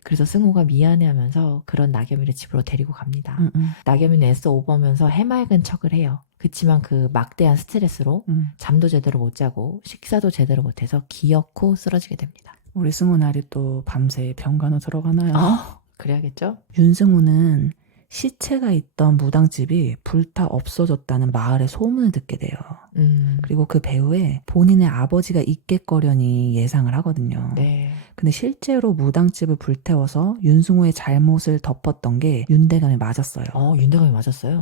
그래서 승우가 미안해하면서 그런 나겸이를 집으로 데리고 갑니다. 나겸이는 애써 오버면서 해맑은 척을 해요. 그치만 그 막대한 스트레스로 잠도 제대로 못 자고 식사도 제대로 못해서 기어코 쓰러지게 됩니다. 우리 승우날이 또 밤새 병간호 들어가나요? 그래야겠죠? 윤승우는 시체가 있던 무당집이 불타 없어졌다는 마을의 소문을 듣게 돼요. 그리고 그 배후에 본인의 아버지가 있겠거려니 예상을 하거든요. 네. 근데 실제로 무당집을 불태워서 윤승우의 잘못을 덮었던 게 윤대감이 맞았어요. 윤대감이 맞았어요?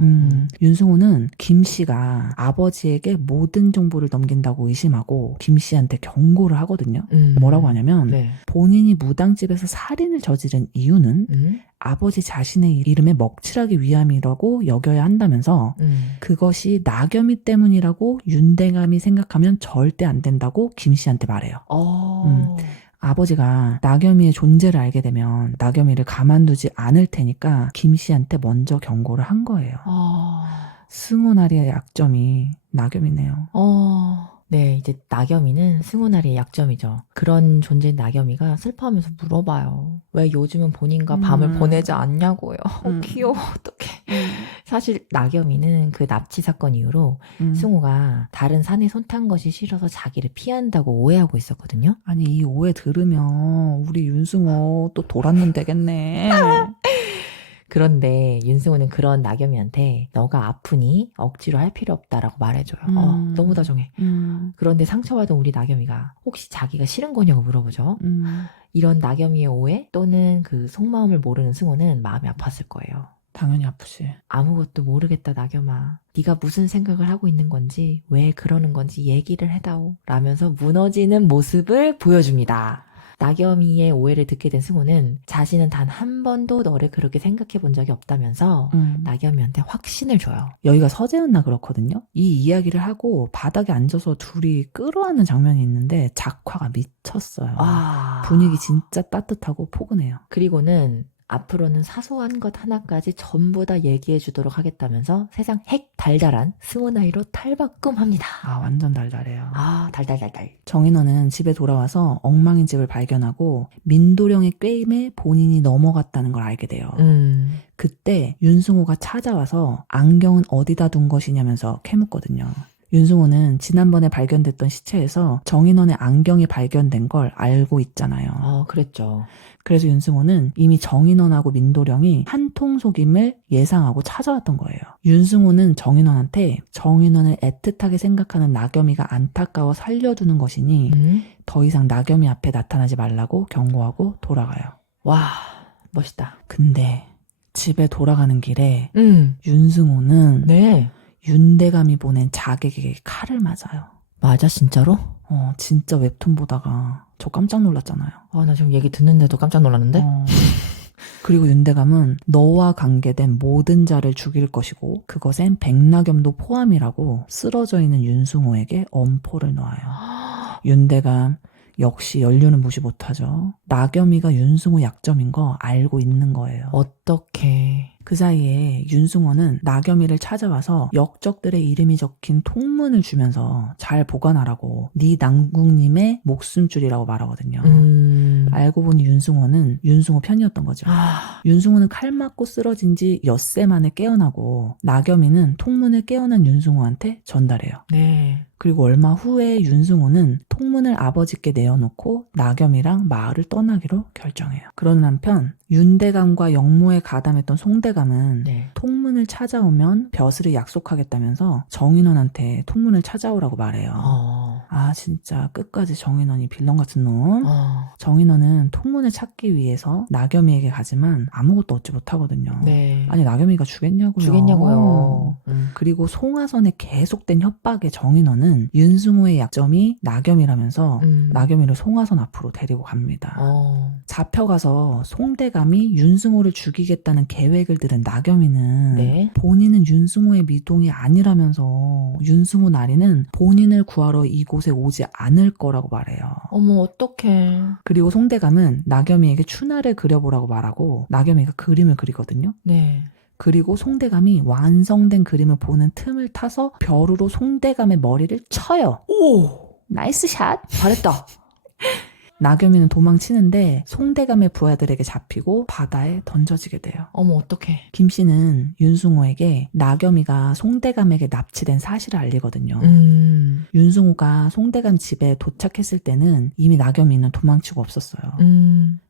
윤승우는 김 씨가 아버지에게 모든 정보를 넘긴다고 의심하고 김 씨한테 경고를 하거든요. 뭐라고 하냐면 네. 본인이 무당집에서 살인을 저지른 이유는 아버지 자신의 이름에 먹칠하기 위함이라고 여겨야 한다면서 그것이 나겸이 때문이라고 윤대감이 생각하면 절대 안 된다고 김 씨한테 말해요. 아버지가 나겸이의 존재를 알게 되면 나겸이를 가만두지 않을 테니까 김 씨한테 먼저 경고를 한 거예요. 승우나리의 약점이 나겸이네요. 네, 이제 나겸이는 승우나리의 약점이죠. 그런 존재인 나겸이가 슬퍼하면서 물어봐요. 왜 요즘은 본인과 밤을 보내지 않냐고요. 귀여워, 어떡해. 사실 나겸이는 그 납치 사건 이후로 승우가 다른 산에 손 탄 것이 싫어서 자기를 피한다고 오해하고 있었거든요. 아니 이 오해 들으면 우리 윤승우 또 돌았는 되겠네. 그런데 윤승우는 그런 나겸이한테 너가 아프니 억지로 할 필요 없다라고 말해줘요. 너무 다정해. 그런데 상처받은 우리 나겸이가 혹시 자기가 싫은 거냐고 물어보죠. 이런 나겸이의 오해 또는 그 속마음을 모르는 승우는 마음이 아팠을 거예요. 당연히 아프지. 아무것도 모르겠다 나겸아. 네가 무슨 생각을 하고 있는 건지 왜 그러는 건지 얘기를 해다오 라면서 무너지는 모습을 보여줍니다. 나겸이의 오해를 듣게 된 승우는 자신은 단 한 번도 너를 그렇게 생각해 본 적이 없다면서 나겸이한테 확신을 줘요. 여기가 서재였나 그렇거든요. 이 이야기를 하고 바닥에 앉아서 둘이 끌어안는 장면이 있는데 작화가 미쳤어요. 분위기 진짜 따뜻하고 포근해요. 그리고는 앞으로는 사소한 것 하나까지 전부 다 얘기해 주도록 하겠다면서 세상 핵 달달한 승우나이로 탈바꿈합니다. 완전 달달해요. 달달달달. 정인호는 집에 돌아와서 엉망인 집을 발견하고 민도령의 꾀임에 본인이 넘어갔다는 걸 알게 돼요. 그때 윤승우가 찾아와서 안경은 어디다 둔 것이냐면서 캐묻거든요. 윤승우는 지난번에 발견됐던 시체에서 정인원의 안경이 발견된 걸 알고 있잖아요. 그랬죠. 그래서 윤승우는 이미 정인원하고 민도령이 한통속임을 예상하고 찾아왔던 거예요. 윤승우는 정인원한테 정인원을 애틋하게 생각하는 나겸이가 안타까워 살려두는 것이니 더 이상 나겸이 앞에 나타나지 말라고 경고하고 돌아가요. 와, 멋있다. 근데 집에 돌아가는 길에 윤승우는 윤대감이 보낸 자객에게 칼을 맞아요. 맞아, 진짜로? 진짜 웹툰 보다가 저 깜짝 놀랐잖아요. 나 지금 얘기 듣는데도 깜짝 놀랐는데? 그리고 윤대감은 너와 관계된 모든 자를 죽일 것이고 그것엔 백나겸도 포함이라고 쓰러져 있는 윤승우에게 엄포를 놓아요. 윤대감 역시 연륜은 무시 못하죠. 나겸이가 윤승우 약점인 거 알고 있는 거예요. 어떡해. 그 사이에 윤승원은 나겸이를 찾아와서 역적들의 이름이 적힌 통문을 주면서 잘 보관하라고 네 남궁님의 목숨줄이라고 말하거든요. 알고 보니 윤승원은 윤승호 편이었던 거죠. 윤승호는 칼 맞고 쓰러진 지 엿새 만에 깨어나고 나겸이는 통문을 깨어난 윤승호한테 전달해요. 네. 그리고 얼마 후에 윤승호는 통문을 아버지께 내어놓고 나겸이랑 마을을 떠나기로 결정해요. 그러는 한편 윤대감과 영모에 가담했던 송대감은 통문을 찾아오면 벼슬을 약속하겠다면서 정인원한테 통문을 찾아오라고 말해요. 아, 진짜 끝까지 정인원이 빌런 같은 놈. 어. 정인원은 통문을 찾기 위해서 나겸이에게 가지만 아무것도 얻지 못하거든요. 네. 아니, 나겸이가 주겠냐고요. 주겠냐고요. 그리고 송하선의 계속된 협박에 정인원은 윤승호의 약점이 나겸이라면서 나겸이를 송하선 앞으로 데리고 갑니다. 잡혀가서 송대감이 윤승호를 죽이겠다는 계획을 들은 나겸이는 네. 본인은 윤승호의 미동이 아니라면서 윤승호 나리는 본인을 구하러 이곳에 오지 않을 거라고 말해요. 어머, 어떡해. 그리고 송대감은 나겸이에게 추나를 그려보라고 말하고 나겸이가 그림을 그리거든요. 네. 그리고 송대감이 완성된 그림을 보는 틈을 타서 벼루로 송대감의 머리를 쳐요. 오! 나이스 샷! 잘했다. 나겸이는 도망치는데 송대감의 부하들에게 잡히고 바다에 던져지게 돼요. 어머, 어떡해. 김씨는 윤승호에게 나겸이가 송대감에게 납치된 사실을 알리거든요. 윤승호가 송대감 집에 도착했을 때는 이미 나겸이는 도망치고 없었어요.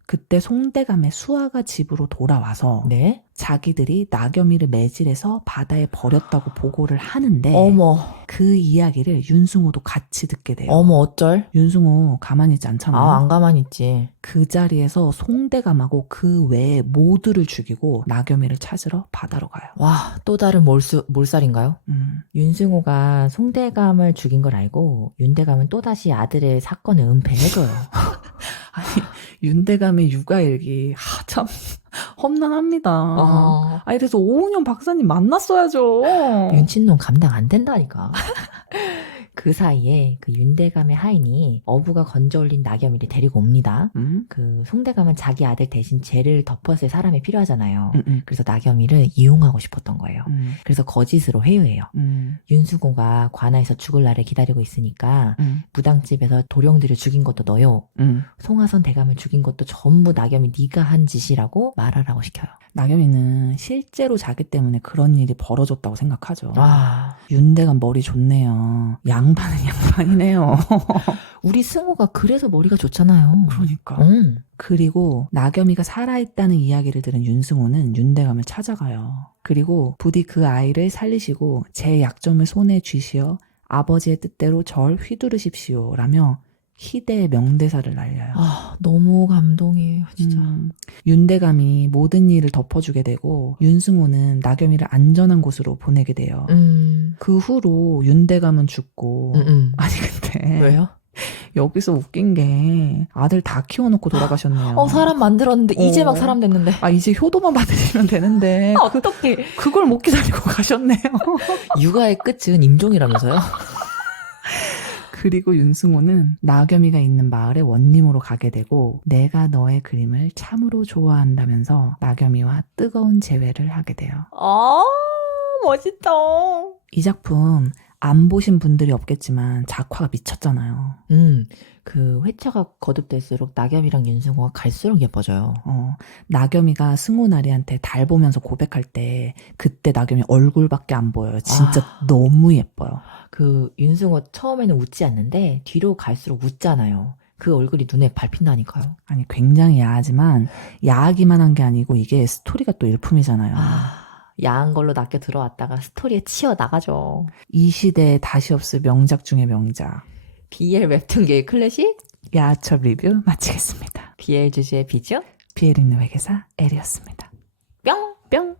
그때 송대감의 수하가 집으로 돌아와서 네? 자기들이 나겸이를 매질해서 바다에 버렸다고 보고를 하는데 어머, 그 이야기를 윤승호도 같이 듣게 돼요. 어머, 어쩔? 윤승호 가만히 있지 않잖아요. 아, 안 가만히 있지. 그 자리에서 송대감하고 그 외에 모두를 죽이고 나겸이를 찾으러 바다로 가요. 와, 또 다른 몰살인가요? 윤승호가 송대감을 죽인 걸 알고 윤대감은 또다시 아들의 사건을 은폐해줘요. 아니, 윤대감의 육아일기 참 험난합니다. 아니, 그래서 오은영 박사님 만났어야죠. 윤친놈 감당 안 된다니까. 그 사이에 그 윤대감의 하인이 어부가 건져올린 나겸이를 데리고 옵니다. 그 송대감은 자기 아들 대신 죄를 덮었을 사람이 필요하잖아요. 그래서 나겸이를 이용하고 싶었던 거예요. 그래서 거짓으로 회유해요. 윤수고가 관아에서 죽을 날을 기다리고 있으니까 무당집에서 도령들을 죽인 것도 너요. 송하선 대감을 죽인 것도 전부 나겸이 네가 한 짓이라고 말하라고 시켜요. 나겸이는 실제로 자기 때문에 그런 일이 벌어졌다고 생각하죠. 아, 윤대감 머리 좋네요. 양반은 양반이네요. 우리 승호가 그래서 머리가 좋잖아요. 그러니까. 응. 그리고 나겸이가 살아있다는 이야기를 들은 윤승호는 윤대감을 찾아가요. 그리고 부디 그 아이를 살리시고 제 약점을 손에 쥐시어 아버지의 뜻대로 절 휘두르십시오 라며 희대의 명대사를 날려요. 아, 너무 감동이에요, 진짜. 윤대감이 모든 일을 덮어주게 되고 윤승호는 나겸이를 안전한 곳으로 보내게 돼요. 그 후로 윤대감은 죽고 아니 근데 왜요? 여기서 웃긴 게 아들 다 키워놓고 돌아가셨네요. 사람 만들었는데 이제 막 사람 됐는데. 아, 이제 효도만 받으시면 되는데 어떡해. 그걸 못 기다리고 가셨네요. 육아의 끝은 임종이라면서요? 그리고 윤승호는 나겸이가 있는 마을의 원님으로 가게 되고 내가 너의 그림을 참으로 좋아한다면서 나겸이와 뜨거운 재회를 하게 돼요. 아, 멋있다. 이 작품 안 보신 분들이 없겠지만 작화가 미쳤잖아요. 그 회차가 거듭될수록 나겸이랑 윤승호가 갈수록 예뻐져요. 나겸이가 승호나리한테 달 보면서 고백할 때 그때 나겸이 얼굴밖에 안 보여요. 진짜 너무 예뻐요. 그 윤승호 처음에는 웃지 않는데 뒤로 갈수록 웃잖아요. 그 얼굴이 눈에 밟힌다니까요. 아니 굉장히 야하지만 야하기만 한 게 아니고 이게 스토리가 또 일품이잖아요. 야한 걸로 낚여 들어왔다가 스토리에 치여 나가죠. 이 시대에 다시 없을 명작 중의 명작. BL 웹툰계의 클래식? 야합 리뷰 마치겠습니다. BL 주제의 비주? BL 읽는 회계사 엘이었습니다. 뿅! 뿅!